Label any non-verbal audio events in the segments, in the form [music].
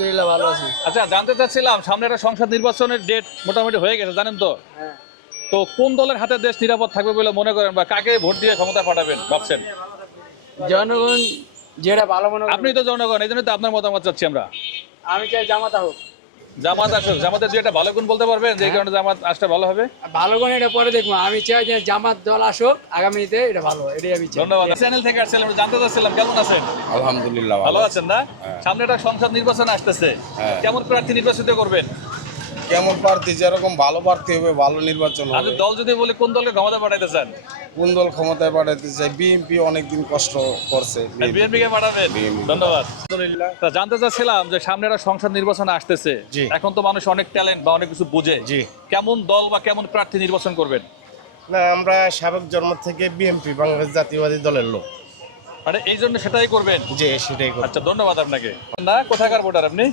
আলহামদুলিল্লাহ ভালো আছি। আচ্ছা জানতে চাচ্ছিলাম সামনে একটা সংসদ নির্বাচনের ডেট মোটামুটি হয়ে গেছে জানেন তো? তো কোন দলের হাতে দেশ নিরাপদ থাকবে বলে মনে করেন বা কাকে ভোট দিয়ে ক্ষমতা পাঠাবেন ভাবছেন? জনগণ যেটা ভালো মনে আপনি তো জনগণ এই জন্য তো আপনার মতামত চাচ্ছি আমরা। আমি চাই জামাতা হোক। জামাত আসুক জামাতের দুই একটা ভালো গুণ বলতে পারবেন যে কারণে জামাত আসটা ভালো হবে। আর ভালো গুণ এটা পরে দেখব। আমি চাই যে জামাত দল আসুক আগামীতে এটা ভালো এটাই আমি চাই। ধন্যবাদ। চ্যানেল থেকে আসছিলাম আমরা জানতে চাচ্ছিলাম কেমন আছেন? আলহামদুলিল্লাহ ভালো আছেন না? সামনে একটা সংসদ নির্বাচন আসতেছে। হ্যাঁ। কেমন প্রার্থী নির্বাচিত করবেন? কেমন প্রার্থী যেরকম ভালো প্রার্থী হবে ভালো নির্বাচন হবে। দল যদি বলে কোন দলকে ক্ষমতা পাঠাইতে চান? কোন দল ক্ষমতায় পাঠাতে চাই বিএনপি অনেকদিন কষ্ট করছে। বিএনপি কে পাঠাবেন? ধন্যবাদ। তা জানতে চাচ্ছিলাম যে সামনে একটা সংসদ নির্বাচন আসতেছে। জি। এখন তো মানুষ অনেক ট্যালেন্ট বা অনেক কিছু বুঝে। জি। কেমন দল বা কেমন প্রার্থী নির্বাচন করবেন? না আমরা সাবেক জন্ম থেকে বিএনপি বাংলাদেশ জাতীয়বাদী দলের লোক। মানে এই জন্য সেটাই করবেন? যে সেটাই। আচ্ছা ধন্যবাদ আপনাকে। না কোথাকার ভোটার আপনি?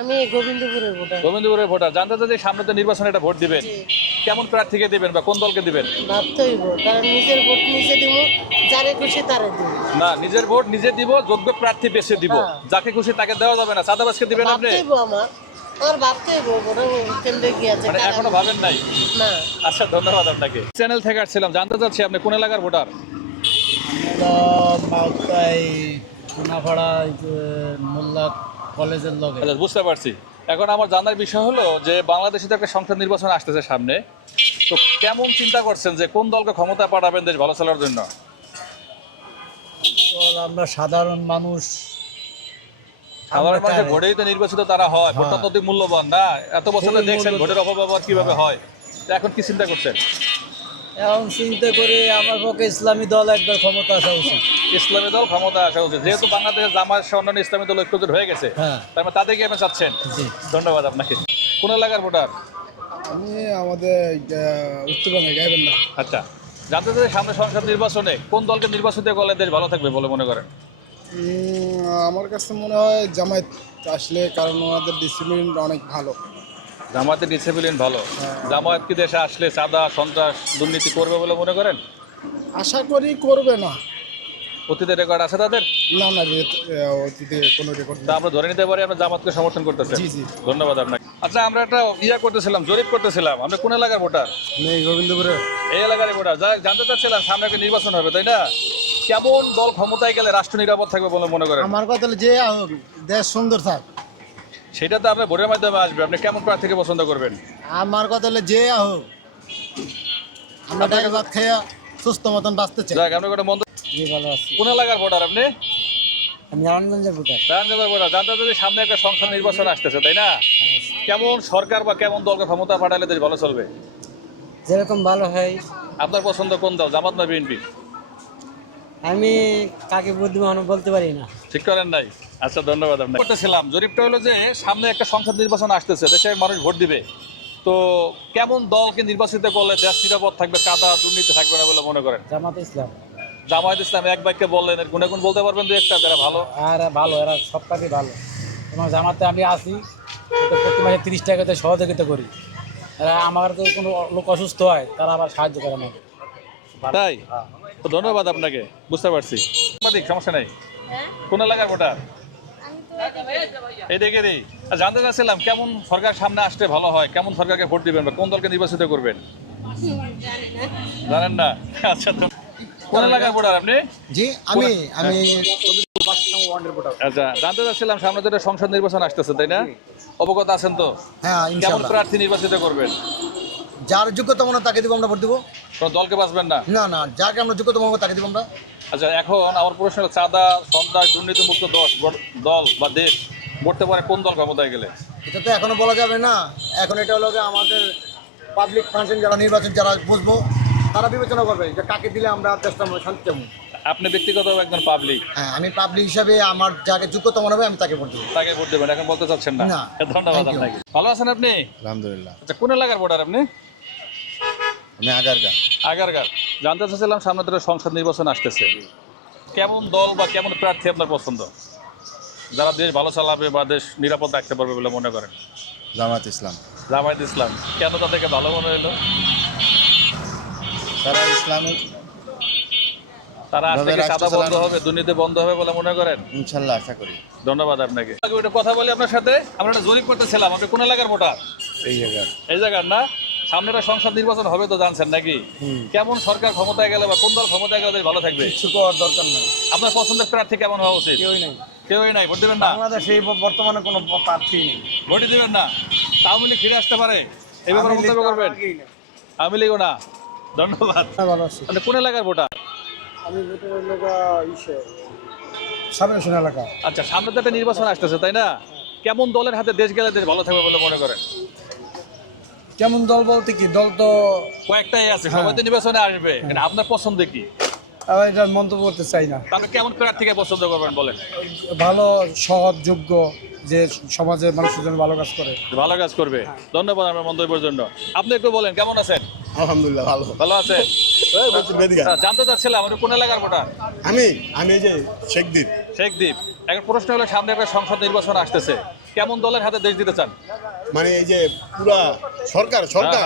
আমি গোবিন্দপুরের ভোটার। গোবিন্দপুরের ভোটার। জানতে চাচ্ছি সামনে তো নির্বাচনে একটা ভোট দিবেন। কেমন প্রার্থীকে দিবেন বা কোন দলকে দিবেন? ভাবতে হইব কারণ নিজের ভোট নিজে দিব যারে খুশি তারে দিব। না নিজের ভোট নিজে দিব যোগ্য প্রার্থী বেছে দিব। যাকে খুশি তাকে দেওয়া যাবে না। সাদাবাসকে দিবেন আপনি? ভাবতে হইব আমার। আমার ভাবতে হইব কেন্দ্রে গিয়েছে মানে এখনও ভাবেন নাই? না। আচ্ছা ধন্যবাদ আপনাকে। চ্যানেল থেকে আসছিলাম। জানতে চাচ্ছি আপনি কোন এলাকার ভোটার? মালদায় সোনাপাড়া মোল্লা কলেজের লগে। বুঝতে পারছি। এখন আমার জানার বিষয় হলো যে বাংলাদেশে তো একটা সংসদ নির্বাচন আসতেছে সামনে। তো কেমন চিন্তা করছেন যে কোন দলকে ক্ষমতা পাঠাবেন দেশ ভালো চলার জন্য? আমরা সাধারণ মানুষ। সাধারণ মানুষের ভোটেই তো নির্বাচিত তারা হয় ভোটটা তো মূল্যবান না? এত বছরে দেখছেন। ভোটের অপব্যবহার কীভাবে হয়? এখন কি চিন্তা করছেন? এখন চিন্তা করে আমার পক্ষে ইসলামী দল একবার ক্ষমতা আসা উচিত। ইসলামী দল ক্ষমতা আসা উচিত। যেহেতু বাংলাদেশের জামাত সহ অন্যান্য ইসলামী দল ঐক্যজোট হয়ে গেছে হ্যাঁ। তার মানে তাদেরকে আপনি চাচ্ছেন? জি। ধন্যবাদ আপনাকে। কোন এলাকার ভোটার? আমি আমাদের উত্তরবঙ্গে গাইবেন না আচ্ছা। জানতে চাই সামনে সংসদ নির্বাচনে কোন দলকে নির্বাচিত করলে দেশ ভালো থাকবে বলে মনে করেন? আমার কাছে মনে হয় জামায়াত আসলে কারণ ওনাদের ডিসিপ্লিন অনেক ভালো। জামায়াতের ডিসিপ্লিন ভালো। জামায়াত কি দেশে আসলে চাঁদা সন্ত্রাস দুর্নীতি করবে বলে মনে করেন? আশা করি করবে না। অতীতের রেকর্ড আছে তাদের? না না অতীতে কোনো রেকর্ড তা আমরা ধরে নিতে পারি আমরা জামাতকে সমর্থন করতেছেন। জি, জি। ধন্যবাদ আপনাকে। আচ্ছা আমরা একটা ইয়া করতেছিলাম জরিপ করতেছিলাম। আমরা কোন এলাকার ভোটার? নেই গোবিন্দপুরে। এই এলাকার ভোটার। যা জানতে চাচ্ছিলাম সামনে একটা নির্বাচন হবে তাই না? কেমন দল ক্ষমতায় গেলে রাষ্ট্র নিরাপদ থাকবে বলে মনে করেন? আমার কথা হলো যে দেশ সুন্দর থাক। সেটা তো আপনার ভোটের মাধ্যমে আসবে। আপনি কেমন প্রার্থীকে পছন্দ করবেন? আমার কথা হলো যে হোক আমরা ডাল ভাত খাইয়া সুস্থ মতন বাঁচতে চাই। যাক আমরা একটা মন্দ জি ভালো আছি। কোন এলাকার ভোটার আপনি? আমি নারায়ণগঞ্জের ভোটার। রাজনগর ভোটার। জানতে চাচ্ছি সামনে একটা সংসদ নির্বাচন আসতেছে তাই না? কেমন সরকার বা কেমন দলকে ক্ষমতা পাঠালে দেশ ভালো চলবে? যেরকম ভালো হয়। আপনার পছন্দ কোন দল জামাত না বিএনপি? আমি কাকে বুদ্ধিমান বলতে পারি না। ঠিক করেন নাই? আচ্ছা ধন্যবাদ আপনাকে। করতেছিলাম। জরিপটা হলো যে সামনে একটা সংসদ নির্বাচন আসতেছে দেশের মানুষ ভোট দিবে। তো কেমন দলকে নির্বাচিত করলে দেশ নিরাপদ থাকবে কাদা দুর্নীতি থাকবে না বলে মনে করেন? জামাত ইসলাম। জামায়াত ইসলাম এক বাক্যে বললেন এর গুণাগুণ বলতে পারবেন দু একটা যারা ভালো? আর ভালো এরা সব কাজই ভালো। এবং জামাতে আমি আসি তো প্রতি মাসে তিরিশ টাকাতে সহযোগিতা করি। এরা আমার তো কোনো লোক অসুস্থ হয় তারা আবার সাহায্য করে আমাকে। তাই? তো ধন্যবাদ আপনাকে বুঝতে পারছি। সমস্যা নেই? কোন এলাকার ভোটার? এই দেখে দিই। আর জানতে চাচ্ছিলাম কেমন সরকার সামনে আসলে ভালো হয়? কেমন সরকারকে ভোট দিবেন বা কোন দলকে নির্বাচিত করবেন? জানেন না? আচ্ছা তো কোন এলাকার ভোটার আপনি? জি আমি আমি আচ্ছা জানতে চাচ্ছিলাম সামনে একটা সংসদ নির্বাচন আসতেছে তাই না? অবগত আছেন তো? হ্যাঁ কেমন প্রার্থী নির্বাচিত করবেন? যার যোগ্যতা মনে তাকে দিব আমরা ভোট দিব। কোন দলকে বাঁচবেন না? না না যাকে আমরা যোগ্যতা মনে হয় তাকে দিব আমরা। আচ্ছা এখন আমার প্রশ্ন হলো চাঁদা সন্ত্রাস দুর্নীতিমুক্ত দশ দল বা দেশ গড়তে পারে কোন দল ক্ষমতায় গেলে? এটা তো এখনও বলা যাবে না। এখন এটা হলো যে আমাদের পাবলিক ফাংশন যারা নির্বাচন যারা বুঝব তারা বিবেচনা করবে যে কাকে দিলে আমরা দেশটা শান্তি পাবো। আপনি ব্যক্তিগত একজন পাবলিক হ্যাঁ আমি পাবলিক হিসাবে আমার যাকে যোগ্যতা মনে হবে আমি তাকে ভোট দেবো। তাকে ভোট দেবেন এখন বলতে চাচ্ছেন না। না। ধন্যবাদ আপনাকে। ভালো আছেন আপনি? আলহামদুলিল্লাহ। আচ্ছা কোন এলাকার ভোটার আপনি? আমি আগারগা। জানতে চাচ্ছিলাম সামনে একটা সংসদ নির্বাচন আসতেছে। কেমন দল বা কেমন প্রার্থী আপনার পছন্দ? যারা দেশ ভালো চালাবে বা দেশ নিরাপদ রাখতে পারবে বলে মনে করেন? জামাত ইসলাম। জামায়াত ইসলাম। কেন তাদেরকে ভালো মনে হলো তারা ইসলামিক। তারা আসলে এভাবে কি রাষ্ট্র সাদা বন্ধ হবে দুর্নীতি বন্ধ হবে বলে মনে করেন? ইনশাল্লাহ আশা করি। ধন্যবাদ আপনাকে। একটা কথা বলি আপনার সাথে। আমরা একটা জরিপ করতেছিলাম। আপনি কোন এলাকার ভোটার? এই জায়গায় এই জায়গার না? সামনে একটা সংসদ নির্বাচন হবে তো জানছেন নাকি? কেমন সরকার ক্ষমতায় গেলে বা কোন দল ক্ষমতায় গেলে ভালো থাকবে? কিছু করার দরকার নেই। আপনার পছন্দের প্রার্থী কেমন হওয়া উচিত? কেউই নেই। কেউই নাই ভোট দেবেন না? বাংলাদেশে বর্তমানে কোনো প্রার্থী নেই। ভোটই দেবেন না? আওয়ামী লীগ ফিরে আসতে পারে? এই ব্যাপারে মন্তব্য করবেন? আওয়ামী লীগও না। ধন্যবাদ। ভালো আছি। আপনি কোন এলাকার ভোটার? আমি ভোটের লোক ইসে। সাবরেশন এলাকা। আচ্ছা সামনে তো একটা নির্বাচন আসতেছে তাই না? কেমন দলের হাতে দেশ গেলে দেশ ভালো থাকবে বলে মনে করেন? কেমন দল বলতে কি? দল তো কয়েকটাই আছে সবাই তো নির্বাচনে আসবে। আপনার পছন্দ কি? আমি এটা মন্তব্য করতে চাই না। তাহলে কেমন প্রার্থীকে পছন্দ করবেন বলেন? ভালো সৎ যোগ্য যে সমাজে মানুষের জন্য ভালো কাজ করে। ভালো কাজ করবে। দ্বন্দ্ববাদ আমার মন্তব্যের জন্য। আপনি একটু বলেন কেমন আছেন? আলহামদুলিল্লাহ ভালো। ভালো আছেন? বেদিকা আচ্ছা, জানতে চাচ্ছিলাম আপনি কোন এলাকার ভোটার? আমি? আমি এই যে শেখদ্বীপ শেখদ্বীপ একটা প্রশ্ন হলো সামনে একটা সংসদ নির্বাচন আসতেছে। কেমন দলের হাতে দেশ দিতে চান? মানে এই যে পুরা সরকার সরকার?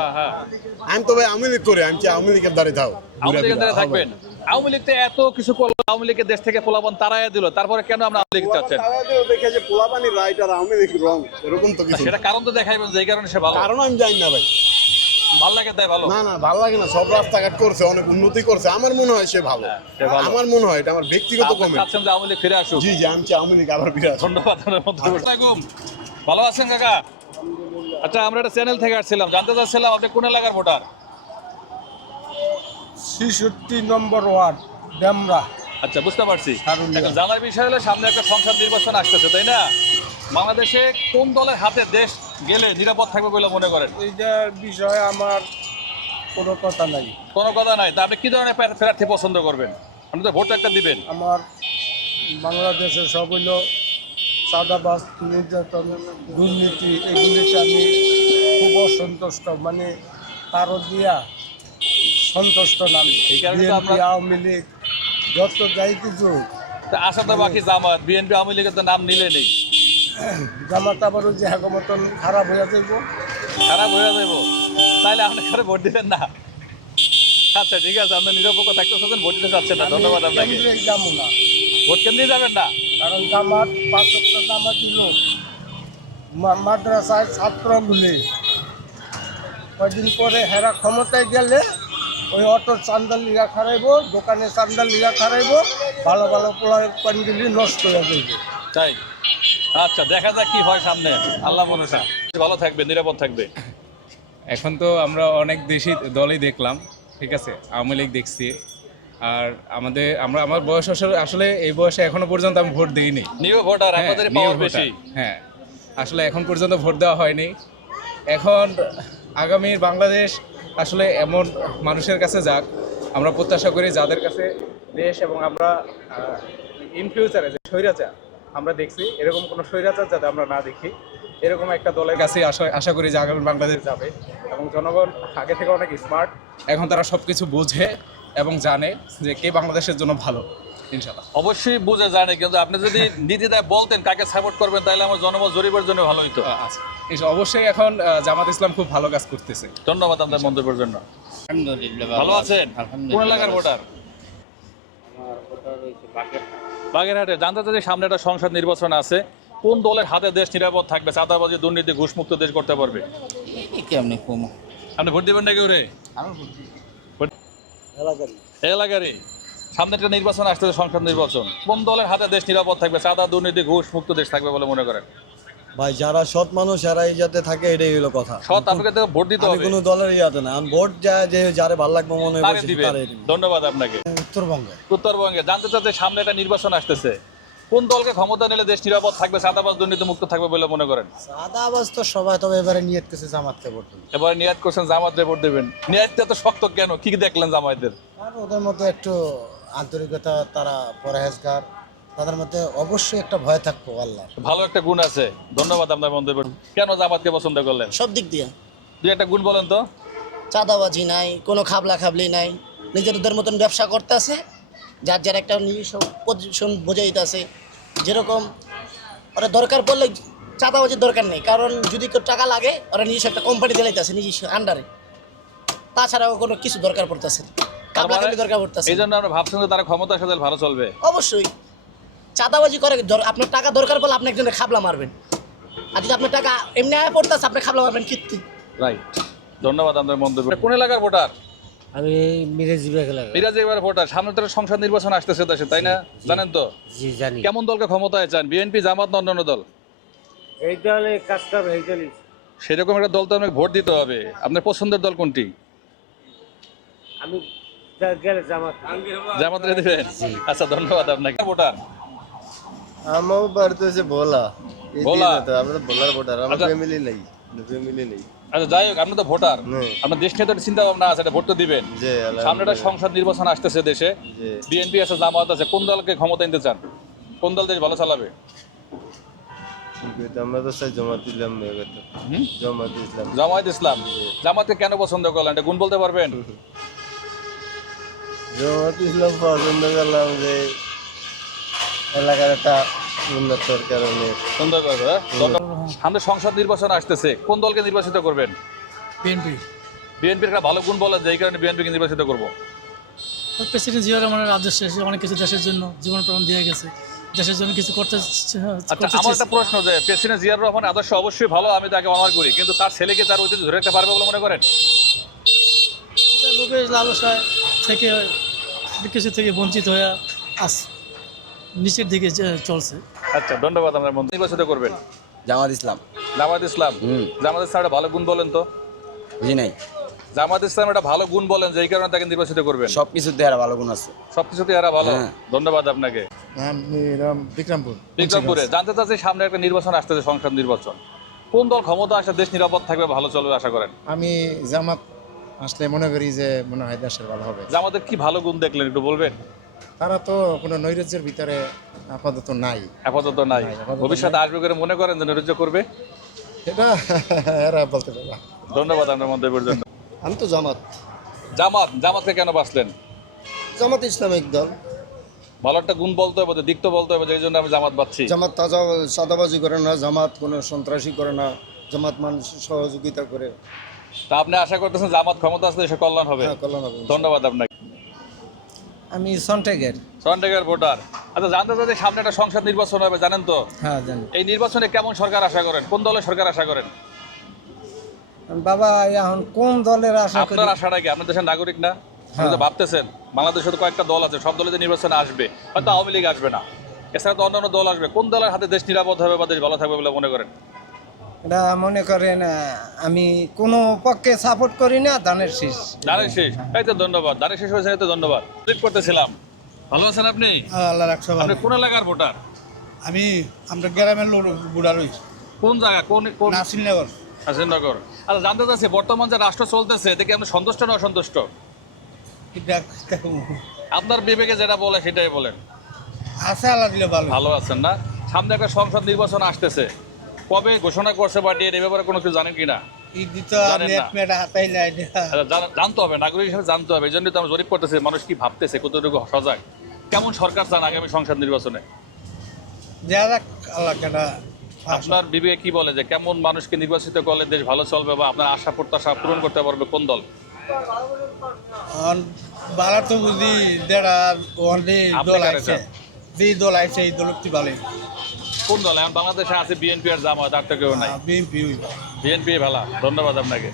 আমি তো ভাই তবে আওয়ামী লীগ করে আমি কি আওয়ামী লীগের দাঁড়িয়ে থাকো আওয়ামী লীগের দ্বারা থাকবেন। আওয়ামী লীগ তো এত কিছু করল আওয়ামী লীগের দেশ থেকে পোলাপান তারাইয়া দিল তারপরে কেন আমরা আওয়ামী লীগ চাচ্ছেন? দেখে যে পোলাপানি রাইট আর আওয়ামী লীগ রং এরকম তো কিছু সেটা কারণ তো দেখাইবেন যে এই কারণে সে ভালো। কারণ আমি জানি না ভাই। ভালো লাগে তাই ভালো? না না ভালো লাগে না সব রাস্তাঘাট করছে অনেক উন্নতি করছে। আমার মনে হয় সে ভালো। হ্যাঁ। আমার মনে হয় এটা আমার ব্যক্তিগত কমে চাচ্ছেন যে আওয়ামী ফিরে আসুক? জি জি আমি চাই আওয়ামী আবার ফিরে আসুন ধন্যবাদ আপনার মন্তব্য। আসসালামাইকুম। ভালো আছেন কাকা? আচ্ছা আমরা একটা চ্যানেল থেকে আসছিলাম জানতে চাচ্ছিলাম আপনি কোন এলাকার ভোটার? ছেষট্টি নম্বর ওয়ার্ড ডেমরা। আচ্ছা বুঝতে পারছি। জানার বিষয় হলো সামনে একটা সংসদ নির্বাচন আসতেছে তাই না? বাংলাদেশে কোন দলের হাতে দেশ গেলে নিরাপদ থাকবে বলে মনে করেন? এইটার বিষয়ে আমার কোনো কথা নাই। কোনো কথা নাই। তা আপনি কী ধরনের প্রার- প্রার্থী পছন্দ করবেন? আপনি তো ভোট একটা দিবেন। আমার বাংলাদেশের সব হইল চাঁদাবাজ নির্যাতন দুর্নীতি এগুলিতে আমি খুব অসন্তুষ্ট। মানে কারও দিয়া সন্তুষ্ট নাম এই কারণে আওয়ামী লীগ যত যাই কিছু। তা আশা তো বাকি জামাত বিএনপি আওয়ামী লীগের তো নাম নিলে নেই। জামাত আবার ওই যে হ্যাঁ মতন খারাপ হয়ে যাইব। খারাপ হয়ে যাইব? তাহলে আপনি কারে ভোট দিবেন না? আচ্ছা ঠিক আছে আপনি নিরপেক্ষ থাকতে চাচ্ছেন ভোট দিতে চাচ্ছেন না ধন্যবাদ আপনাকে। যাব না। ভোট কেন্দ্রে যাবেন না? কারণ জামাত পাঁচ সপ্তাহ জামাত দিল মাদ্রাসায় ছাত্র গুলি কয়দিন পরে হেরা ক্ষমতায় গেলে ওই অটোর চান্দাল লিগা খারাইব দোকানে চান্দাল লিগা খারাইব ভালো ভালো পোলার প্যান্ডেলি নষ্ট হয়ে যাইব। তাই? আচ্ছা দেখা যাক কি হয় সামনে। আল্লাহ ভরসা। ভালো থাকবে নিরাপদ থাকবে। এখন তো আমরা অনেক দেশি দলই দেখলাম ঠিক আছে? আওয়ামী লীগ দেখছি। আর আমাদের আমরা আমার বয়স আসলে- আসলে এই বয়সে এখনও পর্যন্ত আমি ভোট দিইনি। নিউ ভোটার হ্যাঁ, আপনাদের new পাওয়ার বেশি। হ্যাঁ। আসলে এখন পর্যন্ত ভোট দেওয়া হয়নি। এখন আগামী বাংলাদেশ আসলে এমন মানুষের কাছে যাক আমরা প্রত্যাশা করি যাদের কাছে দেশ এবং আমরা ইন ফিউচারে যে স্বৈরাচার আমরা দেখছি এরকম কোনো স্বৈরাচার যাতে আমরা না দেখি এরকম একটা দলের কাছে আশা আশা করি যে আগামী বাংলাদেশ যাবে। এবং জনগণ আগে থেকে অনেক স্মার্ট এখন তারা সব কিছু বোঝে এবং জানে যে কে বাংলাদেশের জন্য ভালো ইনশাল্লাহ অবশ্যই বুঝে জানে কিন্তু আপনি যদি নীতিদায় বলতেন কাকে সাপোর্ট করবেন তাহলে আমার জনমত জরিপের জন্য ভালো হইতো। আচ্ছা। অবশ্যই এখন জামাত ইসলাম খুব ভালো কাজ করতেছে। ধন্যবাদ আপনার মন্তব্যের জন্য। ভালো আছেন? কোন এলাকার ভোটার? বাগেরহাটে। জানতে চাচ্ছি সামনে একটা সংসদ নির্বাচন আছে। কোন দলের হাতে দেশ নিরাপদ থাকবে? চাঁদাবাজি দুর্নীতি ঘুষমুক্ত দেশ করতে পারবে? কেমনি কমো? আপনি ভোট দেবেন নাকি ওরে? এই এলাকারই। সামনে একটা নির্বাচন আসতেছে সংসদ নির্বাচন। কোন দলের হাতে দেশ নিরাপদ থাকবে? চাঁদা দুর্নীতি ঘুষ মুক্ত দেশ থাকবে বলে মনে করেন? ভাই যারা সৎ মানুষ এরাই যাতে থাকে এটাই হলো কথা। সৎ আপনাকে তো ভোট দিতে আমি হবে। কোনো দলের ইয়াতে না। আমি ভোট যায় যে যারে ভালো লাগবে মনে হয় দিবেন। ধন্যবাদ আপনাকে। উত্তরবঙ্গে। উত্তরবঙ্গে। জানতে চাচ্ছে সামনে একটা নির্বাচন আসতেছে। কোন দলকে ক্ষমতা নিলে দেশ নিরাপদ থাকবে চাঁদাবাজ দুর্নীতি মুক্ত থাকবে বলে মনে করেন? সাদা আবাজ তো সবাই তবে এবারে নিয়ত করছে জামাতকে ভোট দিবে। এবার নিয়াদ করছেন জামাতে ভোট দেবেন। নিয়াদটা তো শক্ত কেন? কি কি দেখলেন জামায়াতের? আর ওদের মধ্যে একটু আন্তরিকতা তারা পরহেজগার। তাদের মধ্যে অবশ্যই একটা ভয় থাকতো আল্লাহ ভালো একটা গুণ আছে। ধন্যবাদ আপনার বন্ধু কেন জামাতকে পছন্দ করলেন? সব দিক দিয়ে। দুই একটা গুণ বলেন তো। চাঁদাবাজি নাই কোনো খাবলা খাবলি নাই নিজেদের মতন ব্যবসা করতেছে যার যার একটা নিজস্ব পজিশন বোঝাইতেছে যেরকম ওরা দরকার পড়লে চাঁদাবাজির দরকার নেই কারণ যদি কেউ টাকা লাগে ওরা নিজস্ব একটা কোম্পানি দিলাইতেছে নিজস্ব আন্ডারে তাছাড়াও কোনো কিছু দরকার পড়তেছে না মানে দরকার পড়তেছে এই জন্য আমরা ভাবছেন যে তারা ক্ষমতা আসলে ভালো চলবে। অবশ্যই। চাঁদাবাজি করে আপনার টাকা দরকার পড়লে আপনি একজনের খাবলা মারবেন। আর যদি আপনার টাকা এমনি আয় পড়তেছে আপনি খাবলা মারবেন কীর্তি। রাইট ধন্যবাদ আমাদের মন্তব্য কোন এলাকার ভোটার? আমি ভোটার। সামনে তো সংসদ নির্বাচন আসতেছে দেশে তাই না? জানেন তো? জি জানি। কেমন দলকে ক্ষমতায় চান? বিএনপি জামাত না অন্যান্য দল? এই দলে কাজ করবে এই দলই। সেরকম একটা দল তো আপনাকে ভোট দিতে হবে। আপনার পছন্দের দল কোনটি? আমি জামাত। জামাত দিবেন আচ্ছা ধন্যবাদ আপনাকে। ভোটার আমার বাড়িতে হচ্ছে ভোলা ভোলা? আমরা ভোলার ভোটার আমার আচ্ছা। ফ্যামিলি নেই ফ্যামিলি নেই। আচ্ছা যাই হোক আপনি তো ভোটার। আপনার দেশ নিয়ে তো চিন্তা ভাবনা আছে ভোট তো দিবেন। সামনে একটা সংসদ নির্বাচন আসতেছে দেশে। বিএনপি আছে জামাত আছে কোন দলকে ক্ষমতা নিতে চান? কোন দল দেশ ভালো চালাবে? আমরা তো চাই জমা দিলাম হুম? জমা দিলাম জামায়াত ইসলাম। জামাতকে কেন পছন্দ করলেন? এটা গুণ বলতে পারবেন? জমা দিলাম পছন্দ করলাম যে এলাকার একটা উন্নতর কারণে। সুন্দর করবে হ্যাঁ? সামনে সংসদ নির্বাচন আসতেছে। কোন দলকে নির্বাচিত করবেন? বিএনপি। বিএনপির একটা ভালো গুণ বলা যায় এই কারণে বিএনপিকে নির্বাচিত করব। প্রেসিডেন্ট জিয়া রহমানের আদর্শ এসে অনেক কিছু দেশের জন্য জীবন প্রাণ দিয়ে গেছে। দেশের জন্য কিছু করতে আচ্ছা আমার একটা প্রশ্ন যে প্রেসিডেন্ট জিয়ার রহমান আদর্শ অবশ্যই ভালো আমি তাকে অনার করি। কিন্তু তার ছেলেকে তার ঐতিহ্য ধরে রাখতে পারবে বলে মনে করেন? লোকের লালসায় থেকে কিছু থেকে বঞ্চিত হয়ে আস নিচের দিকে চলছে। আচ্ছা ধন্যবাদ আমরা মন্ত্রী নির্বাচিত করবেন? জামাত ইসলাম। জামাত ইসলাম। জামাত ইসলাম একটা ভালো গুণ বলেন তো। বুঝি নাই। জামাত ইসলাম একটা ভালো গুণ বলেন যে এই কারণে তাকে নির্বাচিত করবেন। সব কিছুতে আর ভালো গুণ আছে। সবকিছুতে এরা ভালো। হ্যাঁ। ধন্যবাদ আপনাকে। বিক্রমপুর। বিক্রমপুরে। জানতে চাচ্ছি সামনে একটা নির্বাচন আসতেছে সংসদ নির্বাচন। কোন দল ক্ষমতা আসলে দেশ নিরাপদ থাকবে ভালো চলবে আশা করেন? আমি জামাত আসলে মনে করি যে মনে হয় দেশের ভালো হবে। জামাতের কি ভালো গুণ দেখলেন একটু বলবেন? তারা তো কোনো নৈরাজ্যের ভিতরে আপাতত নাই। আপাতত নাই। ভবিষ্যতে আসবে করে মনে করেন যে নৈরাজ্য করবে? এটা [laughs] এরা বলতে পারবে ধন্যবাদ আপনার মন্তব্যের জন্য। আমি তো জামাত। জামাত জামাতকে কেন বাঁচলেন? জামাত ইসলামিক দল। ভালো একটা গুণ বলতে হবে দিক তো বলতে হবে যে এই জন্য আমি জামাত বাচ্ছি। জামাত তাজা সাদাবাজি করে না জামাত কোনো সন্ত্রাসী করে না জামাত মানুষের সহযোগিতা করে। তা আপনি আশা করতেছেন জামাত ক্ষমতা আসলে দেশের কল্যাণ হবে? হ্যাঁ কল্যাণ হবে। ধন্যবাদ আপনাকে। আমি সন্টেগের সন্টেকের ভোটার আচ্ছা জানতে চাচ্ছি সামনে একটা সংসদ নির্বাচন হবে জানেন তো? হ্যাঁ জানি। এই নির্বাচনে কেমন সরকার আশা করেন? কোন দলের সরকার আশা করেন? বাবা এখন কোন দলের আশা আপনার আশাটা কি? আপনার দেশের নাগরিক না? আপনি তো ভাবতেছেন বাংলাদেশে তো কয়েকটা দল আছে সব দলে যে নির্বাচনে আসবে। হয়তো আওয়ামী লীগ আসবে না। এছাড়া তো অন্যান্য দল আসবে। কোন দলের হাতে দেশ নিরাপদ হবে বা দেশ ভালো থাকবে বলে মনে করেন? এটা মনে করেন আমি কোনো পক্ষে সাপোর্ট করি না ধানের শেষ। দানের শেষ। এই তো ধন্যবাদ। দানের শেষ হয়েছে তো ধন্যবাদ। ক্লিক করতেছিলাম। ভালো আছেন আপনি? আল্লাহ রাখছো আপনি কোন এলাকার ভোটার? আমি আমরা গ্রামের লোক বুড়া রয়েছি কোন জায়গা? কোন কোন? নাসিরনগর। হাসিনগর আচ্ছা জানতে চাচ্ছি বর্তমান যে রাষ্ট্র চলতেছে এতে কি আপনি সন্তুষ্ট না অসন্তুষ্ট? আপনার বিবেকে যেটা বলে সেটাই বলেন। আছে আল্লাহ দিলে ভালো। ভালো আছেন না? সামনে একটা সংসদ নির্বাচন আসতেছে। কবে ঘোষণা করছে পার্টি এর ব্যাপারে কোনো কিছু জানেন কিনা? আচ্ছা, জানা- জানতে হবে নাগরিক হিসেবে জানতে হবে এই জন্যই তো আমরা জরিপ করতেছি মানুষ কি ভাবতেছে কতটুকু সজাগ? কেমন সরকার চান আগামী সংসদ নির্বাচনে? আপনার বিবেকে কি বলে যে কেমন মানুষকে নির্বাচিত করলে দেশ ভালো চলবে বা আপনার আশা প্রত্যাশা পূরণ করতে পারবে কোন দল? ভালো তো বুঝি দল আছে? যেই দল আছে এই দল একটু ভালো কোন দল? এখন বাংলাদেশে আছে বিএনপি আর জামাত আর তো কেউ নাই। বিএনপি বিএনপি ভালো। ধন্যবাদ আপনাকে।